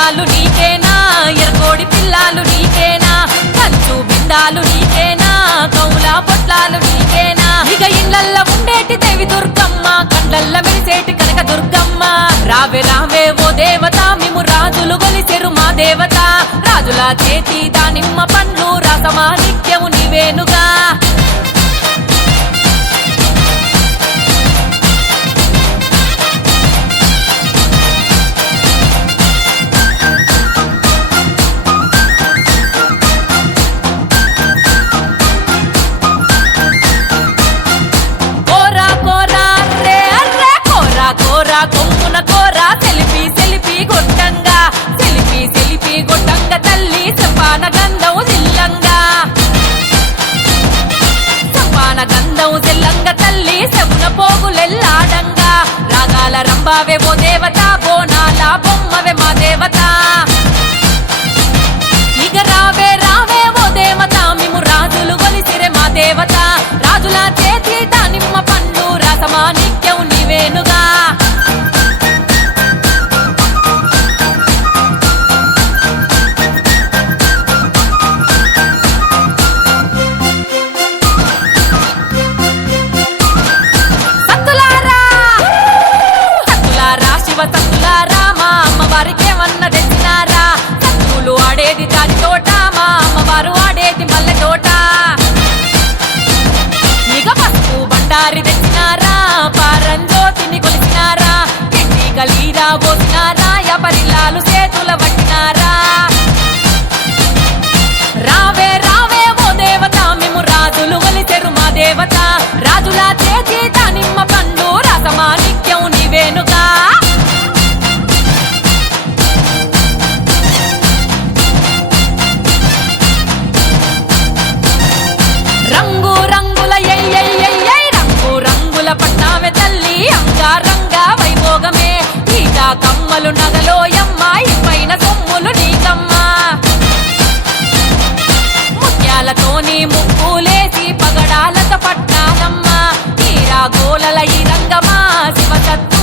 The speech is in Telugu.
పిల్లాలు నీకేనా ఎరకోడి పిల్లాలు నీకేనా కంచు బిందాలు నీకేనా కౌలా పొట్లాలు నీకేనా ఇక ఇళ్ళల్లో ఉండేటి దేవి దుర్గమ్మ కండ్లల్ల మెరిసేటి కనక దుర్గమ్మ రావే రావే ఓ దేవత మేము రాజులు గొలిసెరు మా దేవత రాజుల చేతి దానిమ్మ పండ్లు రసమాణిక్యము నీవేనుగా కోరా కొమ్మున కోరా సెలిపి సెలిపి గొట్టంగా సెలిపి సెలిపి గొట్టంగా తల్లి సంపాన గంధం జిల్లంగా సంపాన గంధం జిల్లంగా తల్లి సగున పోగులెల్లాడంగా రాగాల రంబావే ఓ దేవత బోనాల బొమ్మవే మా దేవత ఇక రావే రావే ఓ దేవత మేము రాజులు గొలిసిరే మా దేవత రాజుల చేతి దానిమ్మ పండు రసమాణిక్యం నీవేనుగా సత్తులారా మా అమ్మవారికేమన్న తెచ్చినారా సత్తులు ఆడేది తాటి తోట మా అమ్మవారు ఆడేది మల్లె తోట ఇక పసుపు బండారి తెచ్చినారా పారంజోతిని కొలిసినారా కిండి గలీరా పోసినారా యపరిల్లాలు చేతుల పట్టినారా రావే రావే ఓ దేవత మేము రాజులు కొలిసెరు మా దేవత రాజుల చేతి దానిమ్మ పండు రసమాణిక్యం నీవేనుగా రంగు రంగుల రంగు రంగుల పట్నామే తల్లి అంగారంగా వైభోగమే ఈట కమ్మలు నగలోయమ్మాయి పైన సొమ్ములు నీకమ్మా ముత్యాలతోని ముక్కులేసి పగడాలతో పట్నానమ్మా తీరా గోలల ఈ రంగమా శివసత్తు